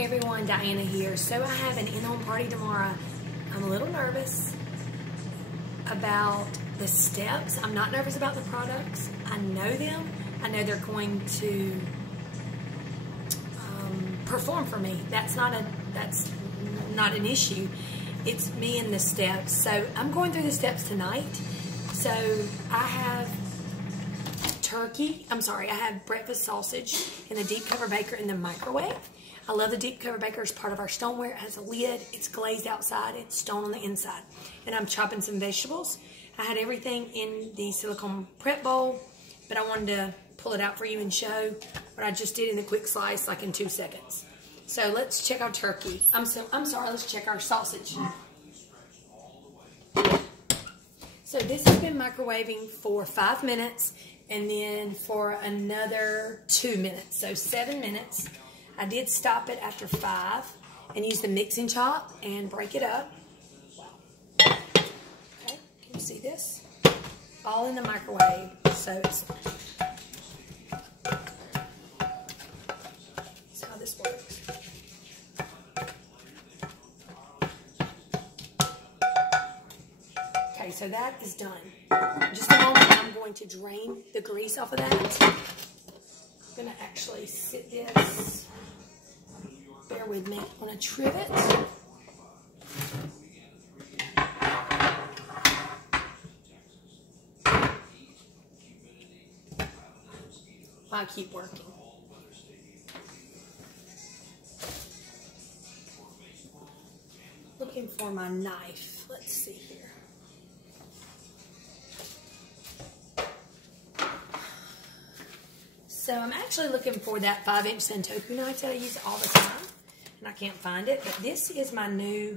Hey everyone, Diana here. So I have an in-home party tomorrow. I'm a little nervous about the steps. I'm not nervous about the products. I know them. I know they're going to perform for me. That's not an issue. It's me and the steps. So I'm going through the steps tonight. So I have I have breakfast sausage in a deep cover baker in the microwave. I love the deep cover baker. It's part of our stoneware. It has a lid. It's glazed outside. It's stone on the inside. And I'm chopping some vegetables. I had everything in the silicone prep bowl, but I wanted to pull it out for you and show what I just did in the quick slice, like in 2 seconds. So let's check our turkey. Let's check our sausage. So this has been microwaving for 5 minutes and then for another 2 minutes. So 7 minutes. I did stop it after 5 and use the mixing chop and break it up. Okay, can you see this? All in the microwave. So that's how this works. Okay, so that is done. Just a moment, I'm going to drain the grease off of that. I'm going to actually sit this. Bear with me. I'm going to trivet. I'll keep working. Looking for my knife. Let's see here. So I'm actually looking for that 5-inch Santoku knife that I use all the time. And I can't find it. But this is my new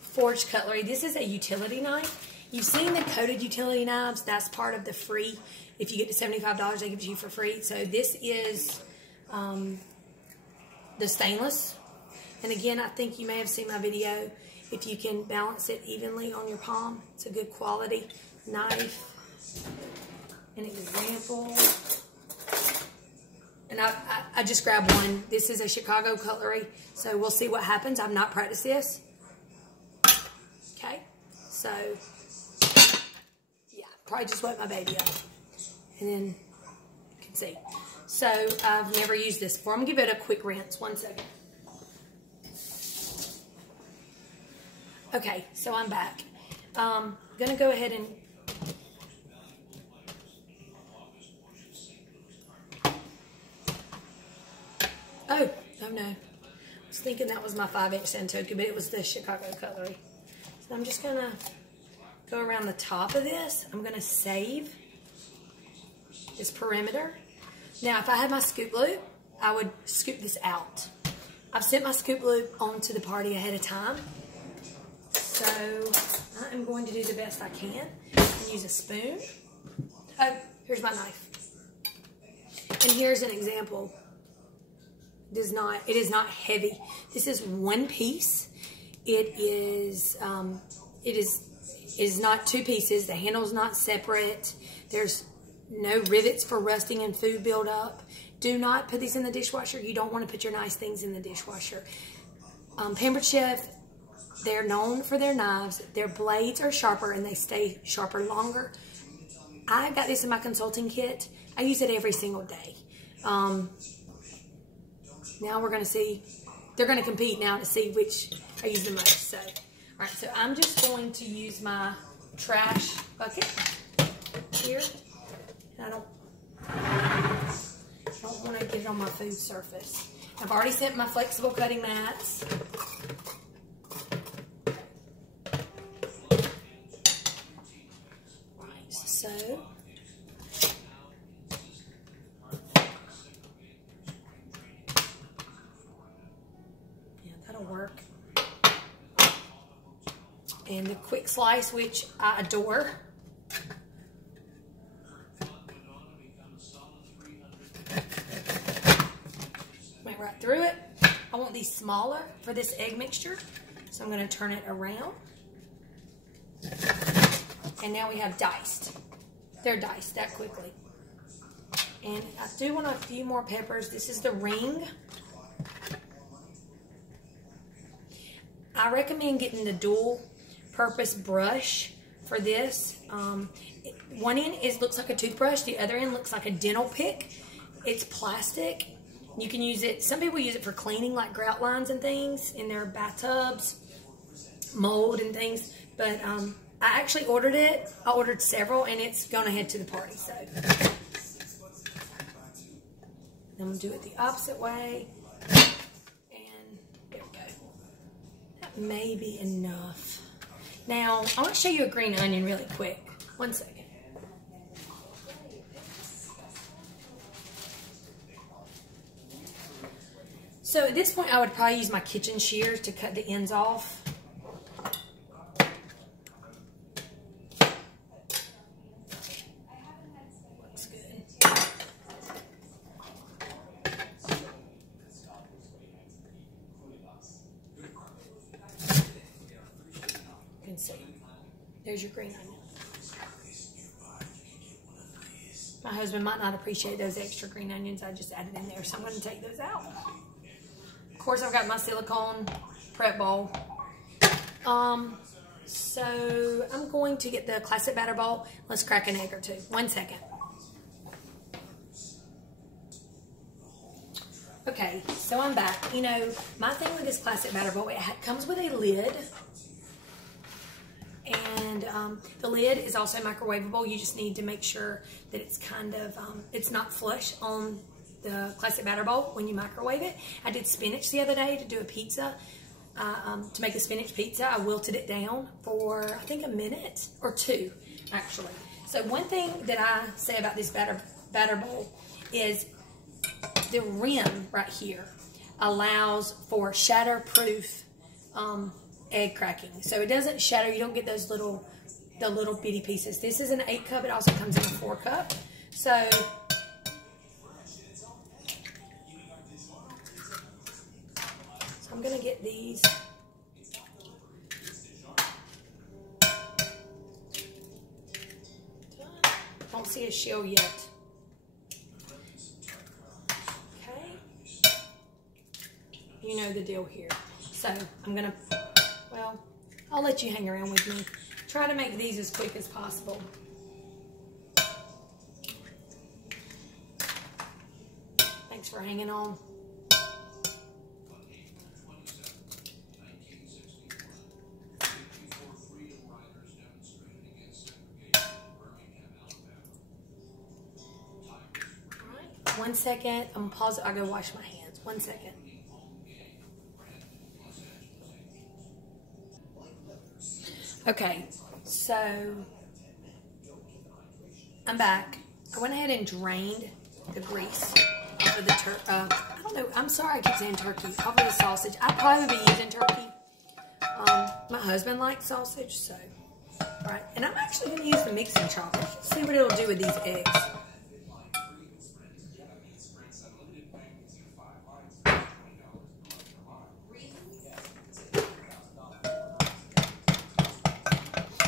forged cutlery. This is a utility knife. You've seen the coated utility knives. That's part of the free. If you get to $75, they give it to you for free. So this is the stainless. And again, I think you may have seen my video. If you can balance it evenly on your palm, it's a good quality knife. An example. And I just grabbed one. This is a Chicago cutlery, so we'll see what happens. I've not practiced this. Okay, so yeah, probably just wet my baby up. And then you can see. So I've never used this before. I'm gonna give it a quick rinse. 1 second. Okay, so I'm back. I'm gonna go ahead and oh no. I was thinking that was my 5-inch Santoku, but it was the Chicago cutlery. So I'm just going to go around the top of this. I'm going to save this perimeter. Now, if I had my scoop loop, I would scoop this out. I've sent my scoop loop onto the party ahead of time. So I am going to do the best I can and use a spoon. Oh, here's my knife. And here's an example. It is not heavy. This is one piece. It is not 2 pieces. The handle's not separate. There's no rivets for rusting and food buildup. Do not put these in the dishwasher. You don't want to put your nice things in the dishwasher. Pampered Chef, they're known for their knives. Their blades are sharper and they stay sharper longer. I got this in my consulting kit. I use it every single day. Now we're going to see, they're going to compete now to see which I use the most. So, all right, so I'm just going to use my trash bucket here. And I don't want to get it on my food surface. I've already sent my flexible cutting mats. Right, so work. And the quick slice, which I adore. Went right through it. I want these smaller for this egg mixture, so I'm going to turn it around. And now we have diced. They're diced that quickly. And I do want a few more peppers. This is the ring. I recommend getting the dual purpose brush for this. One end looks like a toothbrush, the other end looks like a dental pick. It's plastic. You can use it, some people use it for cleaning like grout lines and things in their bathtubs, mold and things, but I actually ordered it. I ordered several and it's going to head to the party. So I'm going to do it the opposite way. And there we go. That may be enough. Now, I want to show you a green onion really quick. 1 second. So at this point, I would probably use my kitchen shears to cut the ends off. Looks good. You can see. There's your green onion. My husband might not appreciate those extra green onions I just added in there, so I'm going to take those out. Of course, I've got my silicone prep bowl. So I'm going to get the classic batter bowl. Let's crack an egg or two. 1 second. Okay, so I'm back. You know, my thing with this classic batter bowl, it comes with a lid. And the lid is also microwavable. You just need to make sure that it's kind of, it's not flush on the classic batter bowl when you microwave it. I did spinach the other day to do a pizza. To make a spinach pizza, I wilted it down for, I think, a minute or two, actually. So one thing that I say about this batter bowl is the rim right here allows for shatterproof egg cracking. So it doesn't shatter. You don't get those the little bitty pieces. This is an 8 cup. It also comes in a 4 cup. So I'm going to get these. Don't see a shell yet. Okay. You know the deal here. So I'm going to, well, I'll let you hang around with me. Try to make these as quick as possible. Thanks for hanging on. Alright, 1 second. I'm gonna pause it. I'll go wash my hands. 1 second. Okay, so I'm back. I went ahead and drained the grease off of the I don't know. I'm sorry I keep saying turkey. Off of the sausage. I'd probably be using turkey. My husband likes sausage, so. Right, and I'm actually going to use the mixing chopper. Let's see what it'll do with these eggs.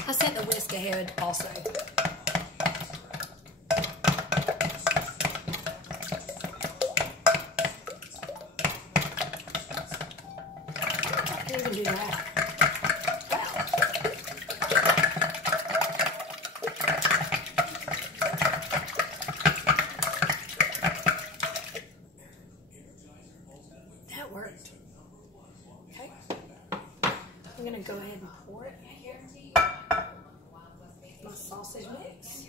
I sent the whisk ahead also. I can even do that. Wow. That worked. Okay. I'm going to go ahead and pour it here. My sausage mix.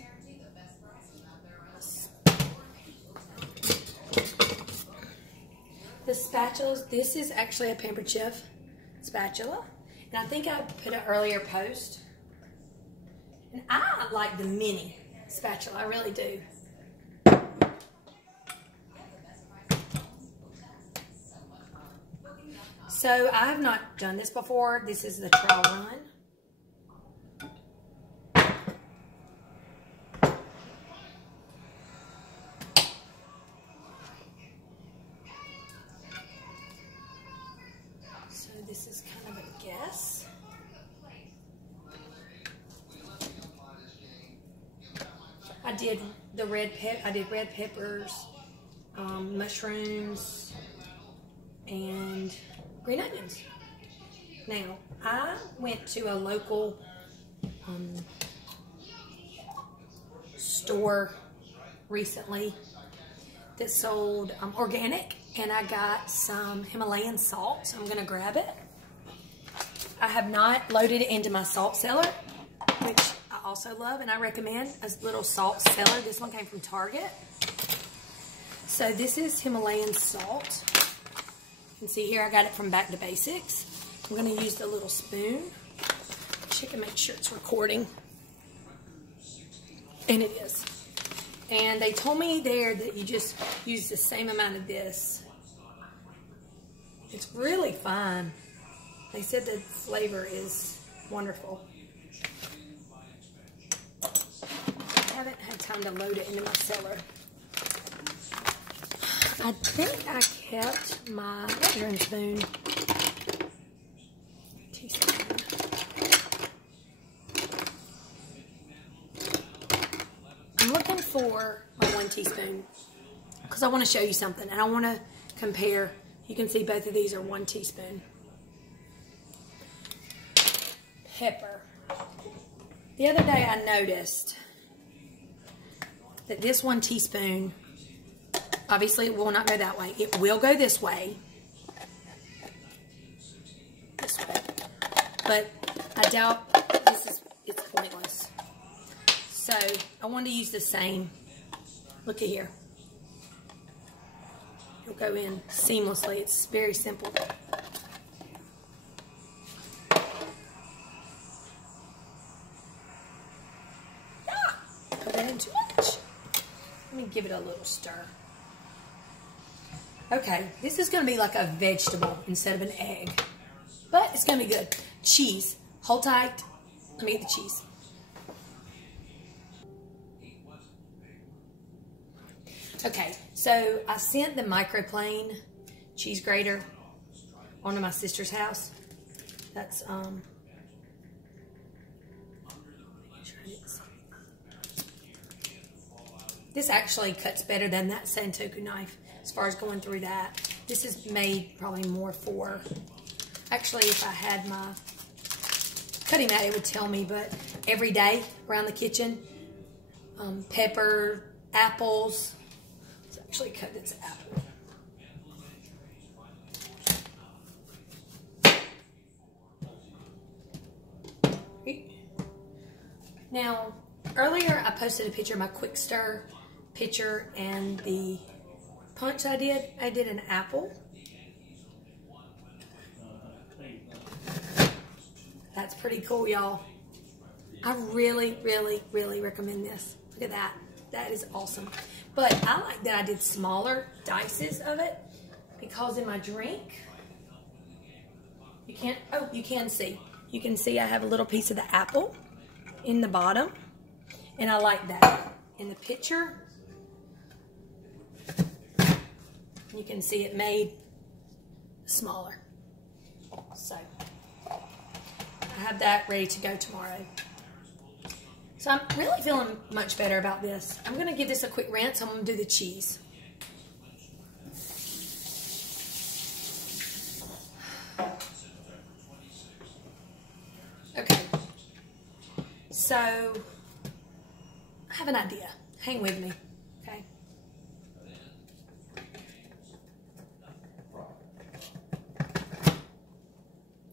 The spatulas, this is actually a Pampered Chef spatula. And I think I put an earlier post. And I like the mini spatula, I really do. So I have not done this before. This is the trial run. So this is kind of a guess. I did red peppers, mushrooms, and green onions. Now, I went to a local store recently that sold organic, and I got some Himalayan salt, so I'm going to grab it. I have not loaded it into my salt cellar, which I also love, and I recommend a little salt cellar. This one came from Target. So this is Himalayan salt. You can see here I got it from Back to Basics. I'm going to use the little spoon. Check and make sure it's recording. And it is. And they told me there that you just use the same amount of this. It's really fine. They said the flavor is wonderful. I haven't had time to load it into my cellar. I think I kept my measuring spoon. Teaspoon. I'm looking for my 1 teaspoon because I want to show you something and I want to compare. You can see both of these are 1 teaspoon. Pepper. The other day I noticed that this 1 teaspoon, obviously it will not go that way. It will go this way. This way. But I doubt it's pointless. So I want to use the same. Look at here. It'll go in seamlessly. It's very simple. Put that in too much. Let me give it a little stir. Okay, this is going to be like a vegetable instead of an egg. But it's going to be good. Cheese. Hold tight. Let me get the cheese. Okay, so I sent the microplane cheese grater onto my sister's house. That's, this actually cuts better than that Santoku knife as far as going through that. This is made probably more for, actually if I had my cutting mat it would tell me, but every day around the kitchen, pepper, apples. Let's actually cut this apple. Now, earlier I posted a picture of my quick stir pitcher and the punch I did. I did an apple. That's pretty cool, y'all. I really, really, really recommend this. Look at that. That is awesome. But I like that I did smaller dices of it because in my drink, you can't, oh, you can see. You can see I have a little piece of the apple in the bottom, and I like that. In the picture, you can see it made smaller. So, I have that ready to go tomorrow. So I'm really feeling much better about this. I'm going to give this a quick rinse. I'm going to do the cheese. Okay. So, I have an idea. Hang with me, okay?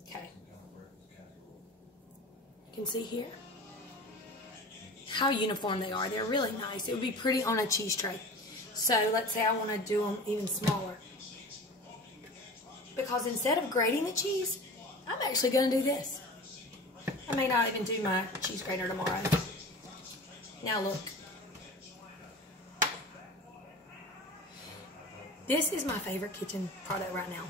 Okay. You can see here how uniform they are. They're really nice. It would be pretty on a cheese tray. So let's say I want to do them even smaller. Because instead of grating the cheese, I'm actually going to do this. I may not even do my cheese grater tomorrow. Now look. This is my favorite kitchen product right now.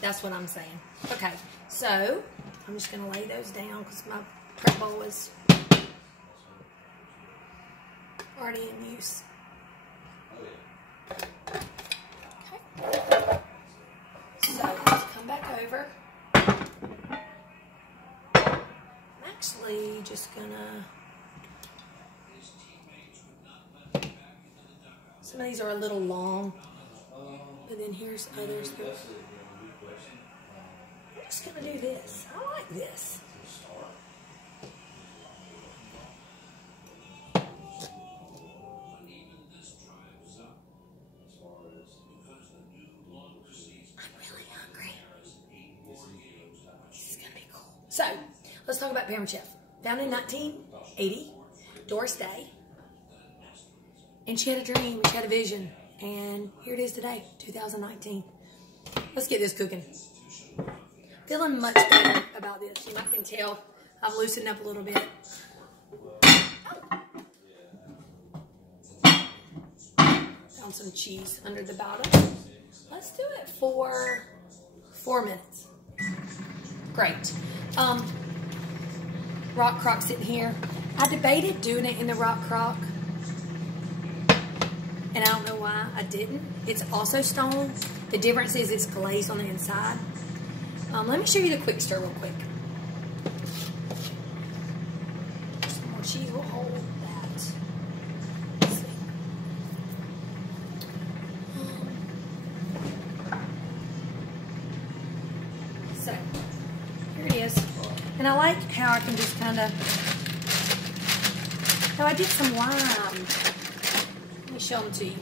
That's what I'm saying. Okay, so I'm just going to lay those down because my prep bowl is already in use. Okay. So let's come back over. I'm actually just gonna. Some of these are a little long, but then here's others that just gonna do this. I like this. So, let's talk about Pampered Chef. Founded in 1980, Doris Day. And she had a dream, she had a vision. And here it is today, 2019. Let's get this cooking. Feeling much better about this. You might can tell I've loosened up a little bit. Found some cheese under the bottom. Let's do it for 4 minutes. Great. Rock crock sitting here. I debated doing it in the rock crock, and I don't know why I didn't. It's also stone. The difference is it's glazed on the inside. Let me show you the quick stir real quick. Some more cheese will hold that. Let's see. So, here it is. And I like how I can just kind of, I did some lime. Let me show them to you.